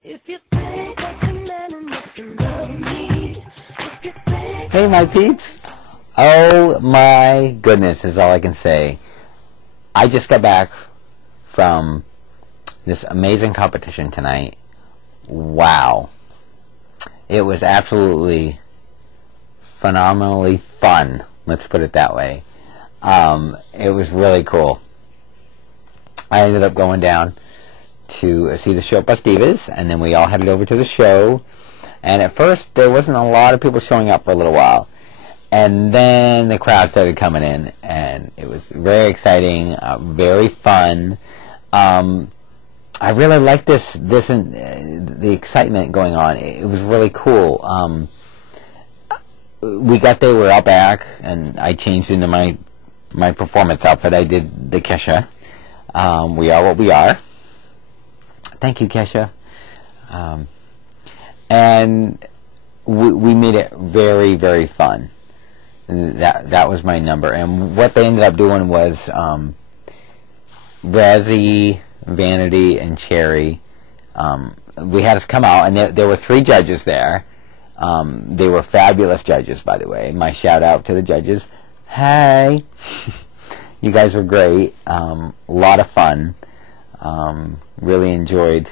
Hey, my peeps. Oh my goodness is all I can say. I just got back from this amazing competition tonight. Wow. It was absolutely phenomenally fun. Let's put it that way. It was really cool. I ended up going down to see the show at DIVA'S, and then we all headed over to the show. And at first, there wasn't a lot of people showing up for a little while. And then the crowd started coming in, and it was very exciting, very fun. I really liked the excitement going on. It was really cool. We got there, we were out back, and I changed into my performance outfit. I did the Kesha. We are what we are. Thank you, Kesha. And we made it very, very fun. And that was my number. And what they ended up doing was Razzie, Vanity, and Cherry. We had us come out, and there were 3 judges there. They were fabulous judges, by the way. My shout out to the judges. Hey! You guys were great. A lot of fun. Really enjoyed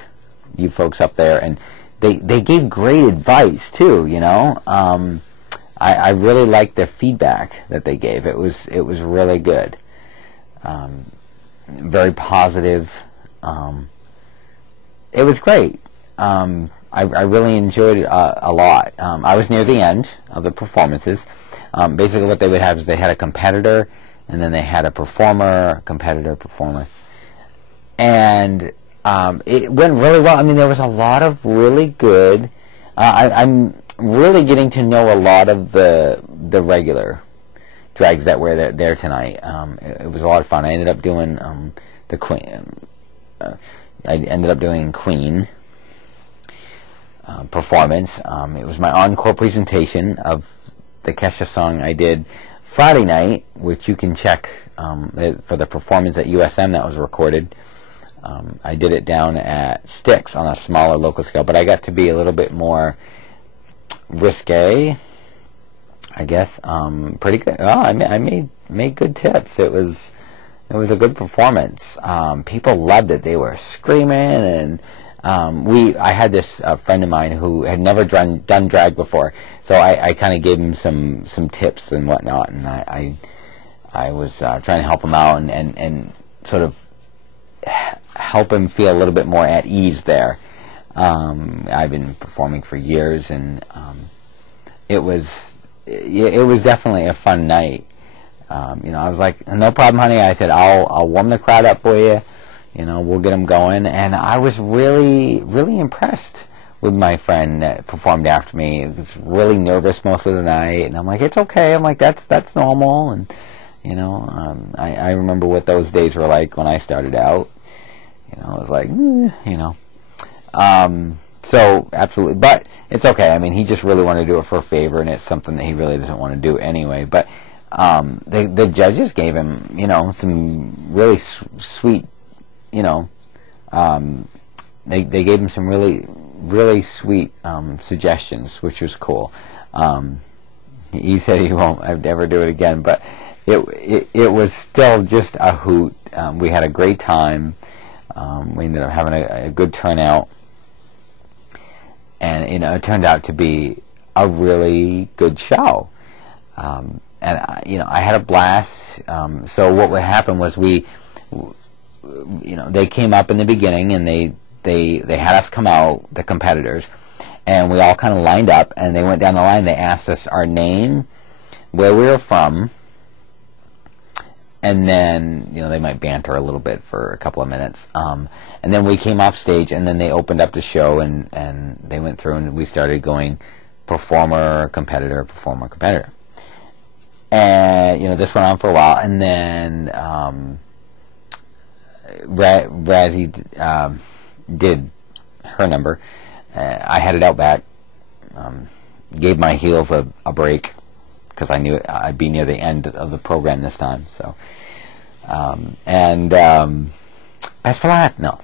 you folks up there, and they gave great advice too. You know, I really liked their feedback that they gave. It was really good. Very positive. It was great. I really enjoyed it a lot. I was near the end of the performances. Basically, what they would have is they had a competitor, and then they had a performer, competitor, performer, and it went really well. I mean, there was a lot of really good. I'm really getting to know a lot of the regular drags that were there tonight. It was a lot of fun. I ended up doing the Queen. I ended up doing Queen performance. It was my encore presentation of the Kesha song I did Friday night, which you can check for the performance at USM that was recorded. I did it down at Styx on a smaller local scale, but I got to be a little bit more risque, I guess. Pretty good. Oh, I made good tips. It was a good performance. People loved it. They were screaming, and I had this friend of mine who had never done drag before, so I kind of gave him some tips and whatnot, and I was trying to help him out and sort of help him feel a little bit more at ease there. I've been performing for years, and it was definitely a fun night. You know, I was like, no problem, honey. I said, I'll warm the crowd up for you. You know, we'll get them going. And I was really, really impressed with my friend that performed after me. He was really nervous most of the night, and I'm like, it's okay. I'm like, that's normal. And you know, I remember what those days were like when I started out. You know, I was like, you know. So absolutely, but it's okay. I mean, he just really wanted to do it for a favor, and it's something that he really doesn't want to do anyway. But the judges gave him, you know, some really sweet, you know, they gave him some really sweet suggestions, which was cool. He said he won't ever do it again, but it was still just a hoot. We had a great time. We ended up having a good turnout, and you know, it turned out to be a really good show. And you know, I had a blast. So what would happen was you know, they came up in the beginning, and they had us come out, the competitors, and we all kind of lined up, and they went down the line. They asked us our name, where we were from, and then, you know, they might banter a little bit for a couple of minutes, and then we came off stage, and then they opened up the show, and they went through, and we started going performer, competitor, performer, competitor. And you know, this went on for a while, and then Razzie did her number. I headed out back, gave my heels a break, because I knew I'd be near the end of the program this time. So, best for last, no.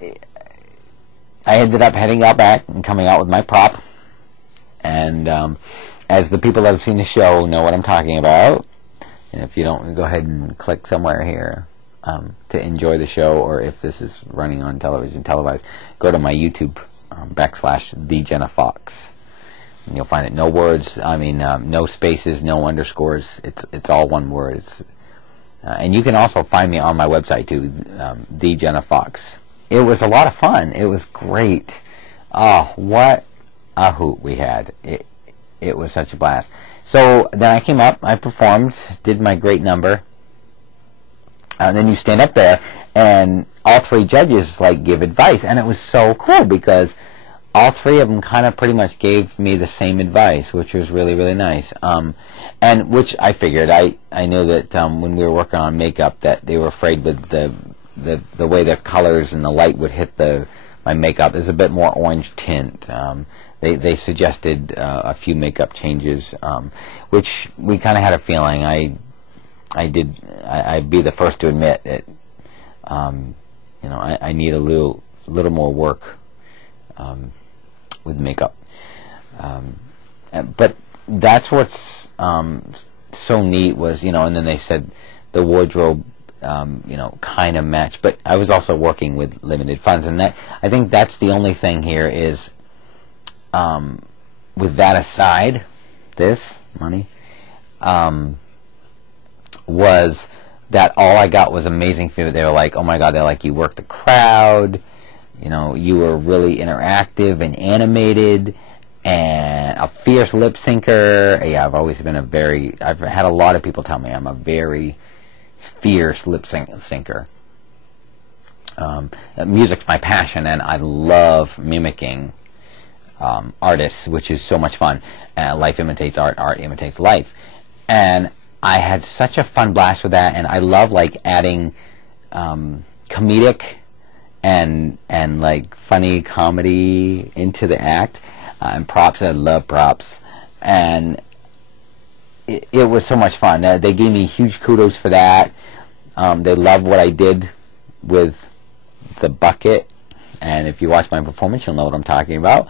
I ended up heading out back and coming out with my prop. And as the people that have seen the show know what I'm talking about, and if you don't, go ahead and click somewhere here to enjoy the show, or if this is running on television, televised, go to my YouTube / the Jenna Fox. And you'll find it. No words. I mean, no spaces, no underscores. It's all one word. And you can also find me on my website too, the Jenna Fox. It was a lot of fun. It was great. Oh, what a hoot we had. It was such a blast. So then I came up, I performed, did my great number, and then you stand up there, and all three judges like give advice, and it was so cool because all three of them kind of pretty much gave me the same advice, which was really, really nice. And which I figured, I knew that when we were working on makeup that they were afraid with the way the colors and the light would hit my makeup. There's a bit more orange tint. They suggested a few makeup changes, which we kind of had a feeling. I'd be the first to admit that I need a little more work with makeup. But that's what's so neat was, and then they said the wardrobe kind of matched, but I was also working with limited funds, and that I think that's the only thing here is with that aside, this money was that all I got was amazing feedback. They were like, oh my god, they're like, you worked the crowd, you were really interactive and animated and a fierce lip syncer. Yeah, I've always been I've had a lot of people tell me I'm a very fierce lip syncer. Music's my passion, and I love mimicking artists, which is so much fun. Life imitates art, art imitates life, and I had such a fun blast with that. And I love like adding comedic and like funny comedy into the act, and props. I love props, and it was so much fun. They gave me huge kudos for that. They loved what I did with the bucket, and if you watch my performance, you'll know what I'm talking about.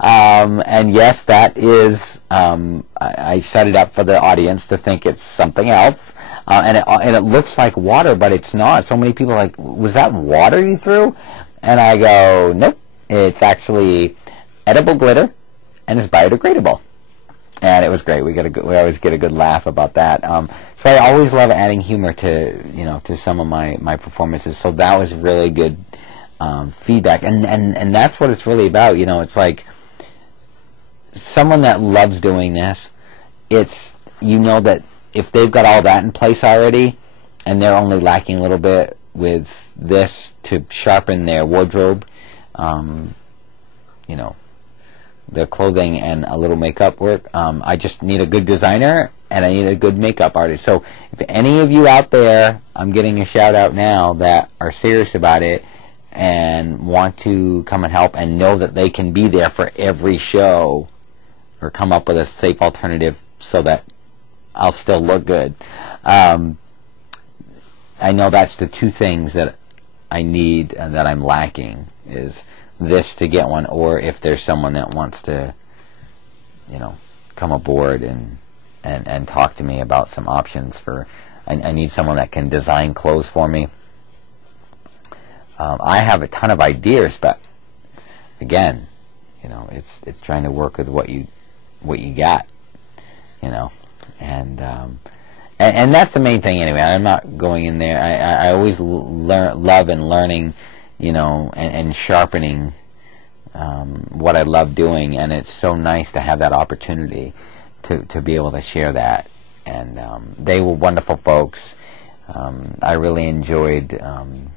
And yes, that is, I set it up for the audience to think it's something else, and it looks like water, but it's not. So many people are like, was that water you threw? And I go, nope, it's actually edible glitter, and it's biodegradable. And it was great. We always get a good laugh about that. So I always love adding humor to some of my performances. So that was really good feedback, and that's what it's really about. It's like someone that loves doing this. It's that if they've got all that in place already, and they're only lacking a little bit with this to sharpen their wardrobe, the clothing and a little makeup work. I just need a good designer and I need a good makeup artist. So if any of you out there, I'm getting a shout out now, that are serious about it and want to come and help and know that they can be there for every show, or come up with a safe alternative so that I'll still look good. I know that's the two things that I need and that I'm lacking, is this to get one, or if there's someone that wants to come aboard and talk to me about some options for, I need someone that can design clothes for me. I have a ton of ideas, but again, it's trying to work with what you got, and that's the main thing anyway. I'm not going in there. I always love and learning, and sharpening what I love doing, and it's so nice to have that opportunity to be able to share that. And they were wonderful folks. I really enjoyed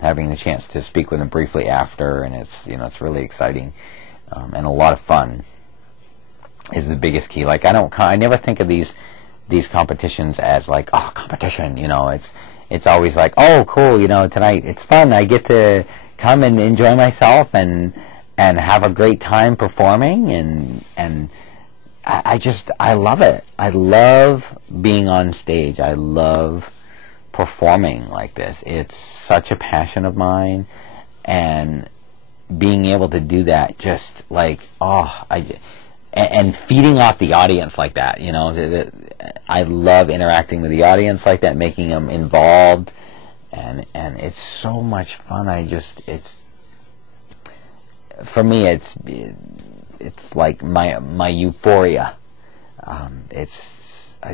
having the chance to speak with them briefly after, and it's really exciting and a lot of fun is the biggest key. Like I never think of these competitions as like, oh, competition. It's always like, oh, cool. Tonight it's fun. I get to come and enjoy myself and have a great time performing, and I love it. I love being on stage. I love performing like this. It's such a passion of mine, and being able to do that, just like, and feeding off the audience like that, you know, I love interacting with the audience like that, making them involved, and it's so much fun. For me, it's like my euphoria. I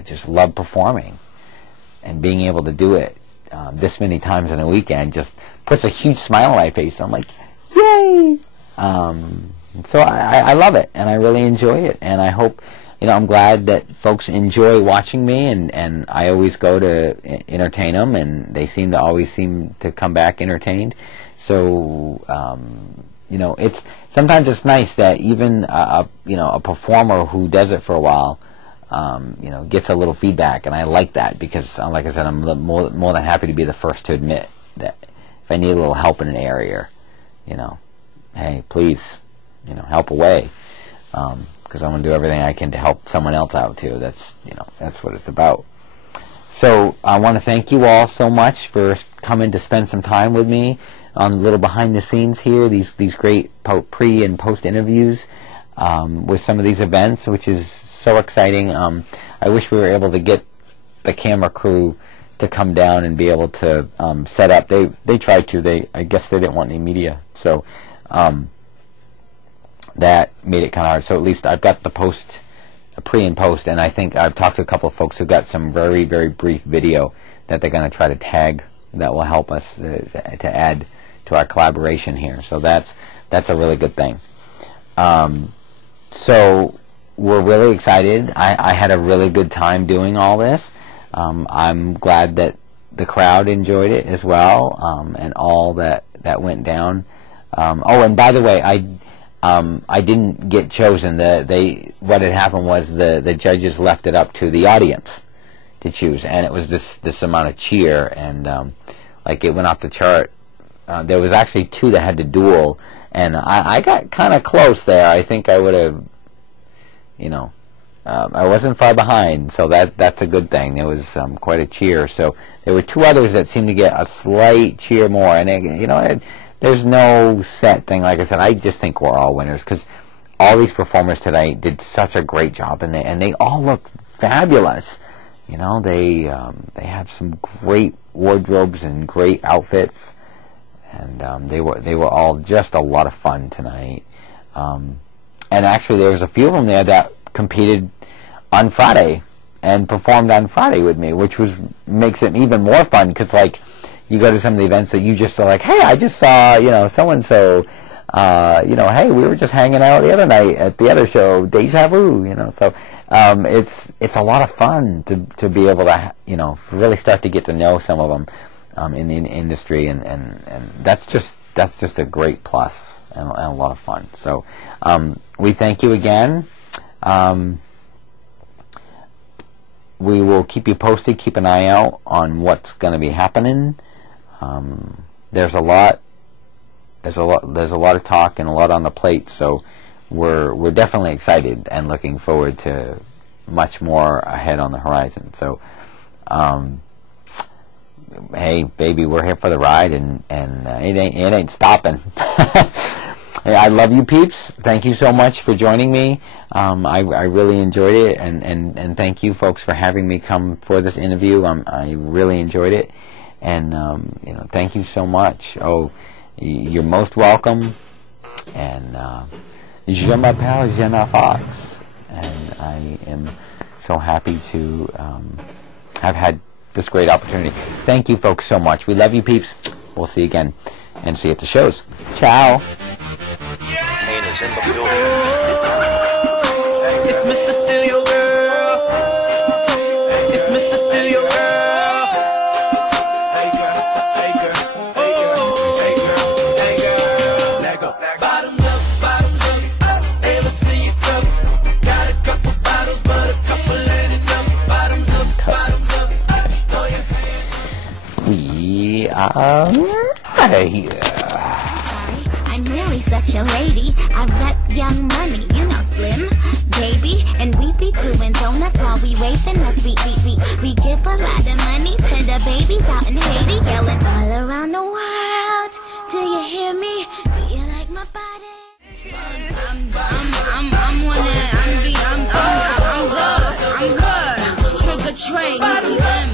just love performing, and being able to do it this many times in a weekend just puts a huge smile on my face. I'm like, yay! So I love it, and I really enjoy it, and I hope, you know, I'm glad that folks enjoy watching me, and I always go to entertain them, and they always seem to come back entertained. So you know, sometimes it's nice that even a performer who does it for a while, you know, gets a little feedback, and I like that, because like I said, I'm more than happy to be the first to admit that if I need a little help in an area, you know, hey, please, you know, help away, because I'm going to do everything I can to help someone else out too. That's what it's about. So I want to thank you all so much for coming to spend some time with me on a little behind the scenes here, these great pre and post interviews with some of these events, which is so exciting. I wish we were able to get the camera crew to come down and be able to set up. They tried to. I guess they didn't want any media, so that made it kind of hard. So at least I've got the pre and post, and I think I've talked to a couple of folks who got some very, very brief video that they're going to try to tag that will help us to add to our collaboration here. So that's a really good thing. So we're really excited. I had a really good time doing all this. I'm glad that the crowd enjoyed it as well, and all that went down. Oh, and by the way, I didn't get chosen. What had happened was the judges left it up to the audience to choose, and it was this amount of cheer, and like it went off the chart. There was actually two that had to duel, and I got kind of close there. I think I would have, you know, I wasn't far behind, so that's a good thing. There was quite a cheer. So there were two others that seemed to get a slight cheer more, and you know, there's no set thing. Like I said, I just think we're all winners, because all these performers tonight did such a great job, and they all look fabulous. You know, they have some great wardrobes and great outfits. And they were all just a lot of fun tonight. And actually, there was a few of them there that competed on Friday and performed on Friday with me, which makes it even more fun, because like you go to some of the events that you just are like, hey, I just saw, you know, so and so, you know, hey, we were just hanging out the other night at the other show, Deja Vu, you know. So it's a lot of fun to be able to, you know, really start to get to know some of them. In the industry, and that's just a great plus, and a lot of fun. So we thank you again. We will keep you posted. Keep an eye out on what's going to be happening. There's a lot of talk and a lot on the plate. So we're definitely excited and looking forward to much more ahead on the horizon. So. Hey, baby, we're here for the ride, and it ain't stopping. I love you, peeps. Thank you so much for joining me. I really enjoyed it, and thank you, folks, for having me come for this interview. I really enjoyed it, and you know, thank you so much. Oh, you're most welcome. And je m'appelle Jenna Fox, and I am so happy to have had this great opportunity. Thank you, folks, so much. We love you, peeps. We'll see you again, and see you at the shows. Ciao. Pain is in the building. It's Mr. Steal Your Girl. It's Mr. Steal Your Girl. Hey girl, hey girl, hey girl, hey girl, hey girl. Let go. Bottoms up, ever see you come? Got a couple bottles, but a couple ain't enough. Bottoms up. We are right here. I'm really such a lady. I rep Young Money, you know Slim, baby, and we be doing donuts while we waving. Us we give a lot of money to the babies out in Haiti, yelling all around the world. Do you hear me? Do you like my I'm good. Trick or treat.